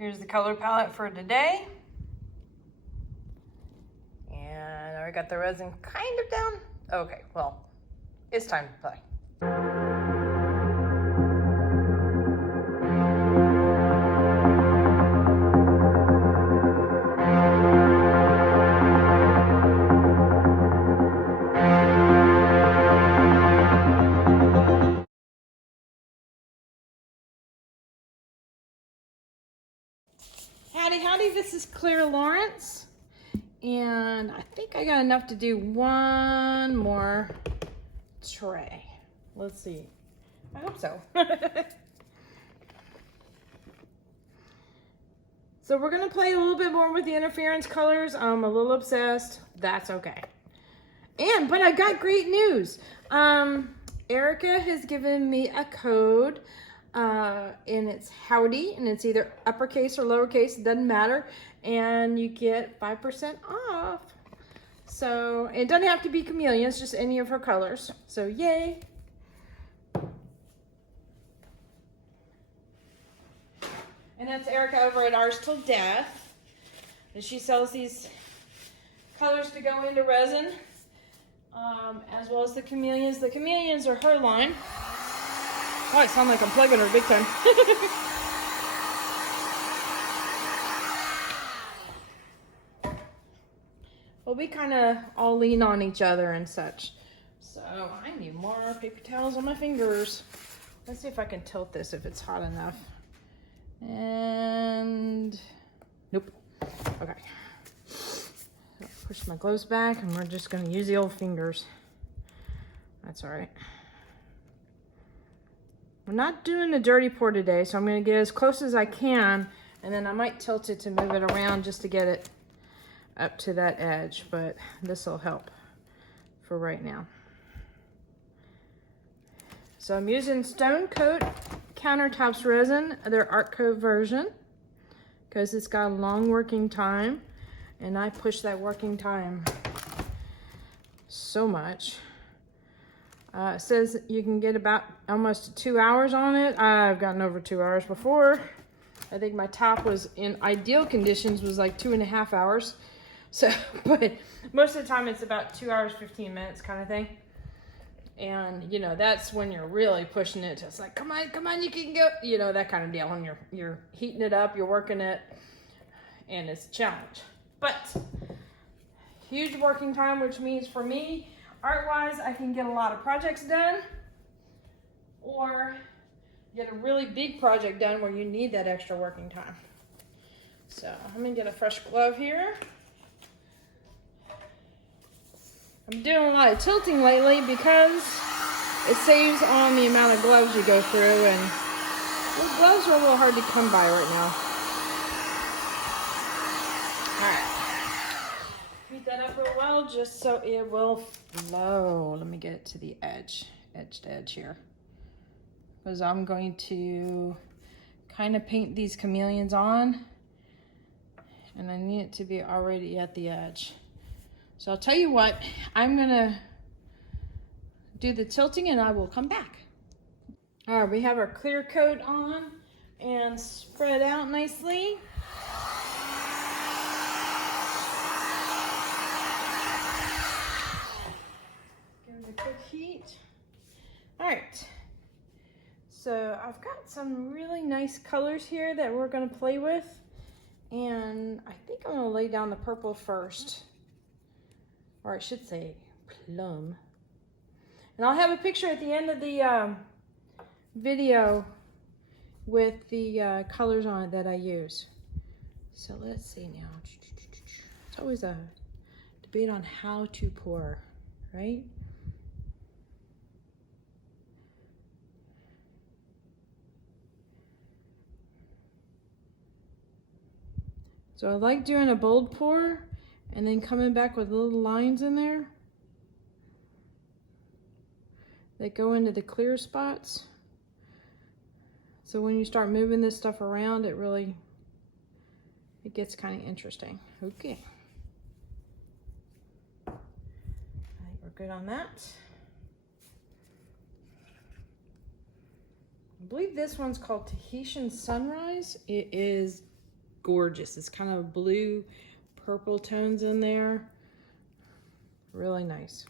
Here's the color palette for today. And I got the resin kind of down. Okay, well, it's time to play. Howdy, howdy, this is Clara Lawrence. And I think I got enough to do one more tray. Let's see. I hope so. So we're gonna play a little bit more with the interference colors. I'm a little obsessed. That's okay. But I got great news. Erica has given me a code. And it's Howdy, and it's either uppercase or lowercase, it doesn't matter, and you get 5% off. So it doesn't have to be Chameleon, it's just any of her colors. So yay. And that's Erica over at Ours Till Death, and she sells these colors to go into resin, as well as the Chameleons. The Chameleons are her line. Oh, I sound like I'm plugging her big time. Well, we kind of all lean on each other and such. So I need more paper towels on my fingers. Let's see if I can tilt this if it's hot enough. And nope. Okay. So push my gloves back and we're just going to use the old fingers. That's all right. We're not doing a dirty pour today, so I'm going to get as close as I can, and then I might tilt it to move it around just to get it up to that edge, but this will help for right now. So I'm using Stone Coat Countertops resin, their Art Coat version, because it's got a long working time, and I push that working time so much. It says you can get about almost 2 hours on it. I've gotten over 2 hours before. I think my top was in ideal conditions was like 2.5 hours. So, but most of the time it's about 2 hours, 15 minutes kind of thing. And you know, that's when you're really pushing it. It's like, come on, you can go, you know, that kind of deal. And you're heating it up, you're working it, and it's a challenge. But huge working time, which means for me, art-wise, I can get a lot of projects done, or get a really big project done where you need that extra working time. So I'm gonna get a fresh glove here. I'm doing a lot of tilting lately because it saves on the amount of gloves you go through, and those gloves are a little hard to come by right now. All right. Heat that up real well just so it will flow. Let me get it to the edge to edge here, because I'm going to kind of paint these chameleons on, and I need it to be already at the edge. So I'll tell you what, I'm gonna do the tilting and I will come back. All right, we have our clear coat on and spread out nicely. Quick heat. All right, so I've got some really nice colors here that we're going to play with, and I think I'm going to lay down the purple first, or I should say plum, and I'll have a picture at the end of the video with the colors on it that I use. So let's see now. It's always a debate on how to pour, right? So I like doing a bold pour and then coming back with little lines in there that go into the clear spots. So when you start moving this stuff around, it gets kind of interesting. Okay. I think we're good on that. I believe this one's called Tahitian Sunrise. It is gorgeous. It's kind of blue, purple tones in there. Really nice.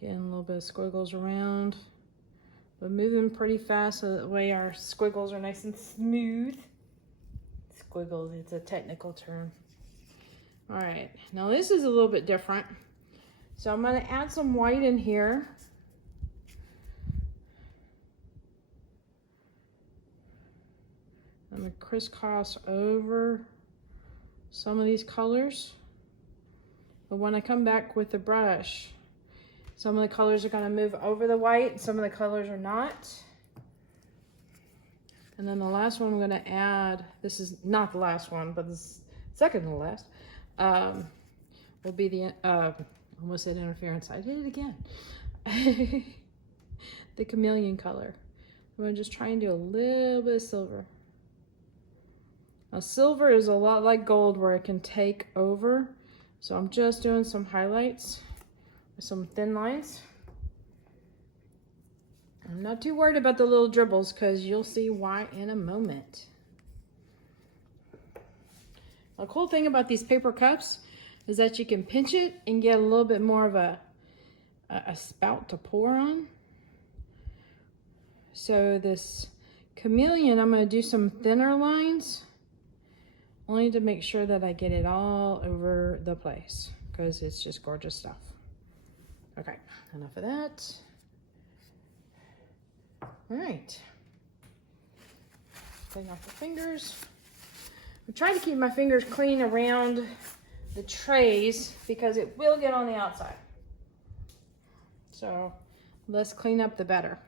Getting a little bit of squiggles around, but moving pretty fast so that way our squiggles are nice and smooth. Squiggles, it's a technical term. All right, now this is a little bit different. So I'm gonna add some white in here. I'm gonna crisscross over some of these colors. But when I come back with the brush, some of the colors are going to move over the white, some of the colors are not. And then the last one I'm going to add, this is not the last one, but the second to the last, will be the, almost said interference, I did it again. The chameleon color. I'm going to just try and do a little bit of silver. Now silver is a lot like gold where it can take over. So I'm just doing some highlights. Some thin lines. I'm not too worried about the little dribbles because you'll see why in a moment. The cool thing about these paper cups is that you can pinch it and get a little bit more of a spout to pour on. So this chameleon, I'm going to do some thinner lines only to make sure that I get it all over the place because it's just gorgeous stuff. Okay, enough of that. All right. Clean off the fingers. I'm trying to keep my fingers clean around the trays because it will get on the outside. So less clean up, the better.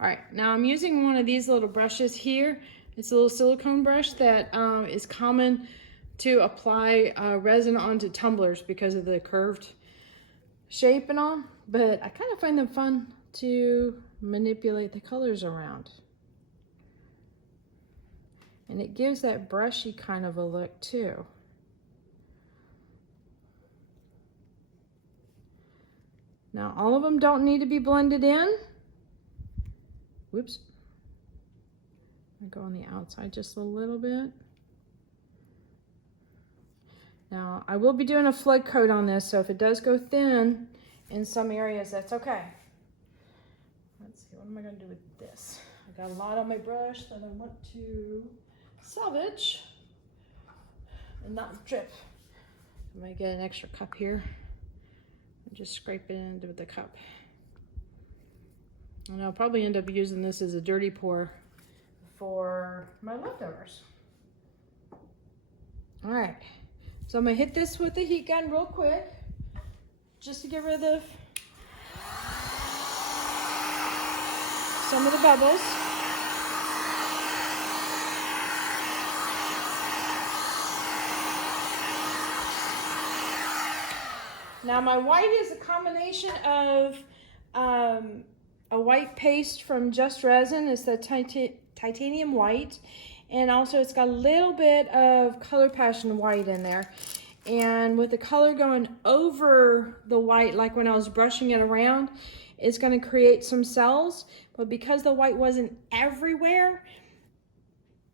All right, now I'm using one of these little brushes here. It's a little silicone brush that is common to apply resin onto tumblers because of the curved shape and all, but I kind of find them fun to manipulate the colors around. And it gives that brushy kind of a look too. Now all of them don't need to be blended in. Whoops. I go on the outside just a little bit. Now, I will be doing a flood coat on this, so if it does go thin in some areas, that's okay. Let's see, what am I going to do with this? I got a lot on my brush that I want to salvage and not drip. I'm going to get an extra cup here and just scrape it into the cup. And I'll probably end up using this as a dirty pour for my leftovers. All right. So I'm gonna hit this with the heat gun real quick, just to get rid of some of the bubbles. Now my white is a combination of a white paste from Just Resin. It's the titanium white. And also it's got a little bit of Color Passion white in there. And with the color going over the white, like when I was brushing it around, it's going to create some cells. But because the white wasn't everywhere,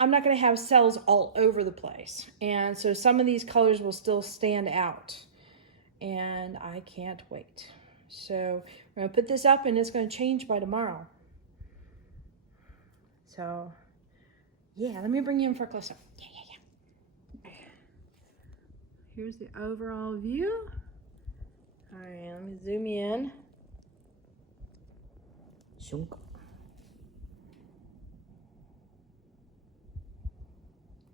I'm not going to have cells all over the place. And so some of these colors will still stand out. And I can't wait. So we're going to put this up and it's going to change by tomorrow. So yeah, let me bring you in for a close-up. Yeah. Here's the overall view. All right, let me zoom in. Shunk.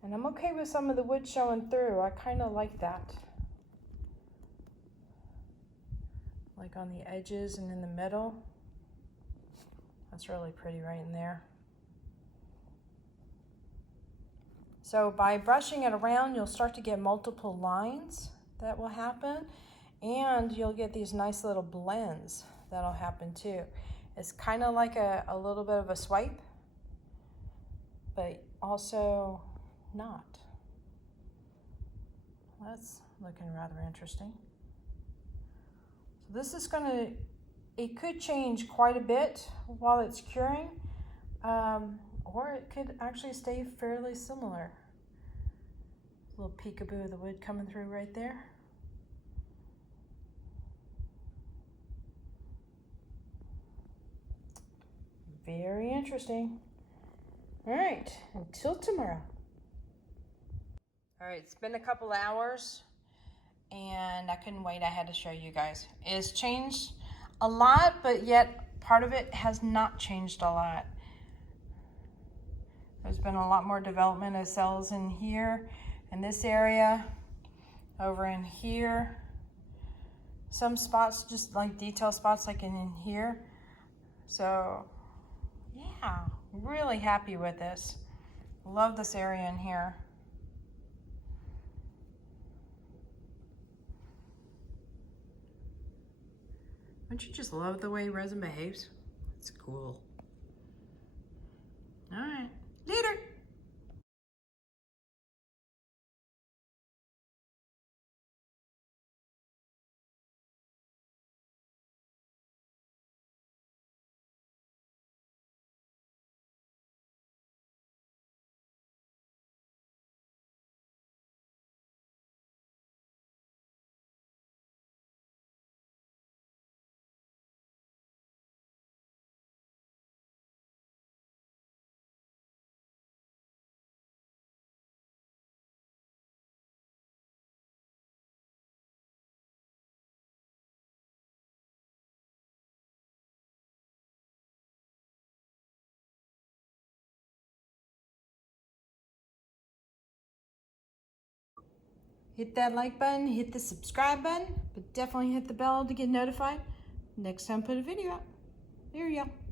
And I'm okay with some of the wood showing through. I kind of like that. Like on the edges and in the middle. That's really pretty right in there. So by brushing it around, you'll start to get multiple lines that will happen, and you'll get these nice little blends that'll happen too. It's kind of like a little bit of a swipe, but also not. That's looking rather interesting. So this is gonna, it could change quite a bit while it's curing, or it could actually stay fairly similar. A little peekaboo of the wood coming through right there. Very interesting. All right, until tomorrow. All right, it's been a couple hours and I couldn't wait. I had to show you guys. It's changed a lot, but yet part of it has not changed a lot. There's been a lot more development of cells in here, in this area, over in here. Some spots, just like detail spots like in here. So yeah, really happy with this. Love this area in here. Don't you just love the way resin behaves? It's cool. All right, later. Hit that like button, hit the subscribe button, but definitely hit the bell to get notified next time I put a video out. There you go.